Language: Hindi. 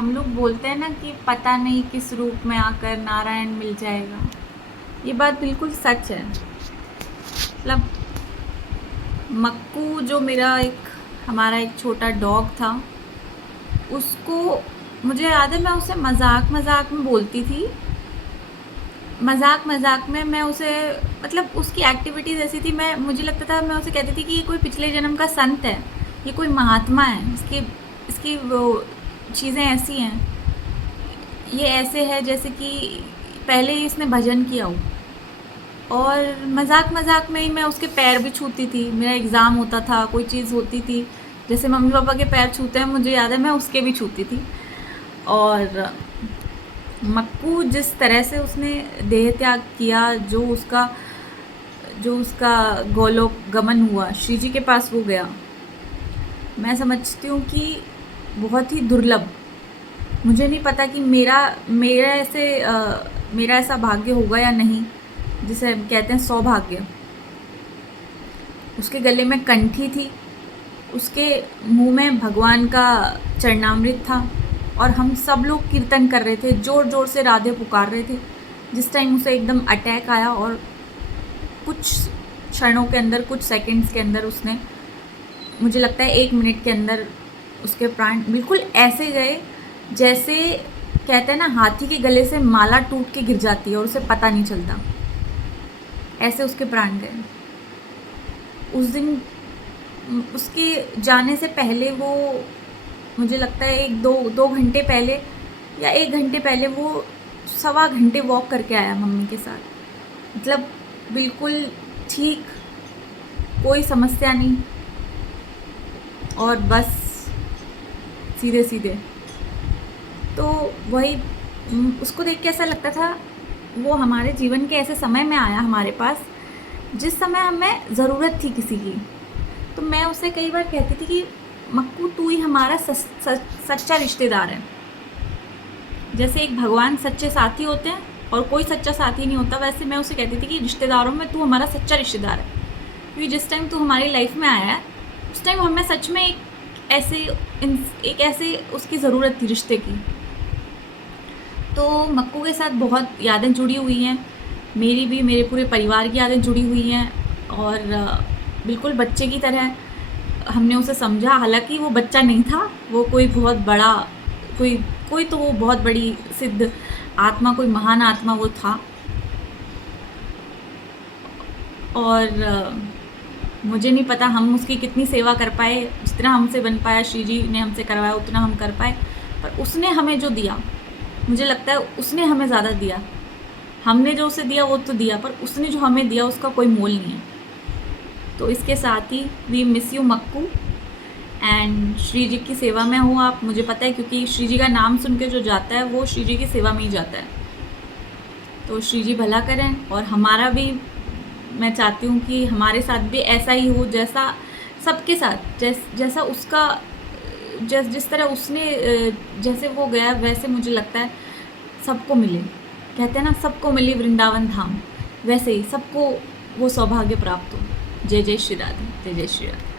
हम लोग बोलते हैं ना कि पता नहीं किस रूप में आकर नारायण मिल जाएगा। ये बात बिल्कुल सच है। मतलब मक्कू जो हमारा एक छोटा डॉग था, उसको मुझे याद है मैं उसे मजाक मजाक में बोलती थी। मजाक मजाक में मैं उसे, मतलब उसकी एक्टिविटीज़ ऐसी थी, मुझे लगता था, मैं उसे कहती थी कि ये कोई पिछले जन्म का संत है, ये कोई महात्मा है, इसकी इसकी वो चीज़ें ऐसी हैं, ये ऐसे है जैसे कि पहले ही इसने भजन किया हो। और मजाक मजाक में ही मैं उसके पैर भी छूती थी। मेरा एग्ज़ाम होता था, कोई चीज़ होती थी, जैसे मम्मी पापा के पैर छूते हैं, मुझे याद है मैं उसके भी छूती थी। और मक्कू जिस तरह से उसने देह त्याग किया, जो उसका गोलोक गमन हुआ, श्री जी के पास वो गया, मैं समझती हूँ कि बहुत ही दुर्लभ। मुझे नहीं पता कि मेरा ऐसा भाग्य होगा या नहीं, जिसे कहते हैं सौभाग्य। उसके गले में कंठी थी, उसके मुंह में भगवान का चरणामृत था, और हम सब लोग कीर्तन कर रहे थे, ज़ोर ज़ोर से राधे पुकार रहे थे। जिस टाइम उसे एकदम अटैक आया और कुछ क्षणों के अंदर, कुछ सेकंड्स के अंदर, उसने, मुझे लगता है 1 मिनट के अंदर उसके प्राण बिल्कुल ऐसे गए जैसे कहते हैं ना, हाथी के गले से माला टूट के गिर जाती है और उसे पता नहीं चलता, ऐसे उसके प्राण गए। उस दिन उसके जाने से पहले, वो मुझे लगता है 1-2 घंटे पहले या 1 घंटे पहले, वो 1.25 घंटे वॉक करके आया मम्मी के साथ। मतलब बिल्कुल ठीक, कोई समस्या नहीं, और बस सीधे सीधे। तो वही उसको देख के ऐसा लगता था, वो हमारे जीवन के ऐसे समय में आया हमारे पास जिस समय हमें ज़रूरत थी किसी की। तो मैं उसे कई बार कहती थी कि मक्कू, तू ही हमारा सच्चा रिश्तेदार है। जैसे एक भगवान सच्चे साथी होते हैं और कोई सच्चा साथी नहीं होता, वैसे मैं उसे कहती थी कि रिश्तेदारों में तू हमारा सच्चा रिश्तेदार है। क्योंकि जिस टाइम तू हमारी लाइफ में आया है, उस टाइम हमें सच में एक ऐसे उसकी ज़रूरत थी, रिश्ते की। तो मक्कू के साथ बहुत यादें जुड़ी हुई हैं, मेरी भी, मेरे पूरे परिवार की यादें जुड़ी हुई हैं। और बिल्कुल बच्चे की तरह हमने उसे समझा। हालांकि वो बच्चा नहीं था, वो कोई बहुत बड़ा, कोई तो वो बहुत बड़ी सिद्ध आत्मा, कोई महान आत्मा वो था। और मुझे नहीं पता हम उसकी कितनी सेवा कर पाए, जितना हमसे बन पाया, श्री जी ने हमसे करवाया उतना हम कर पाए। पर उसने हमें जो दिया, मुझे लगता है उसने हमें ज़्यादा दिया। हमने जो उसे दिया वो तो दिया, पर उसने जो हमें दिया उसका कोई मोल नहीं है। तो इसके साथ ही we miss you Makku, and Shri ji की सेवा में हूँ आप, मुझे पता है, क्योंकि श्री जी का नाम सुन के जो जाता है वो श्री जी की सेवा में ही जाता है। तो श्री जी भला करें, और हमारा भी, मैं चाहती हूँ कि हमारे साथ भी ऐसा ही हो, जैसा सबके साथ, जैसा उसका, जिस तरह उसने, जैसे वो गया, वैसे मुझे लगता है सबको मिले। कहते हैं ना, सबको मिली वृंदावन धाम, वैसे ही सबको वो सौभाग्य प्राप्त हो। जय जय श्री राधे, जय जय श्री राधे।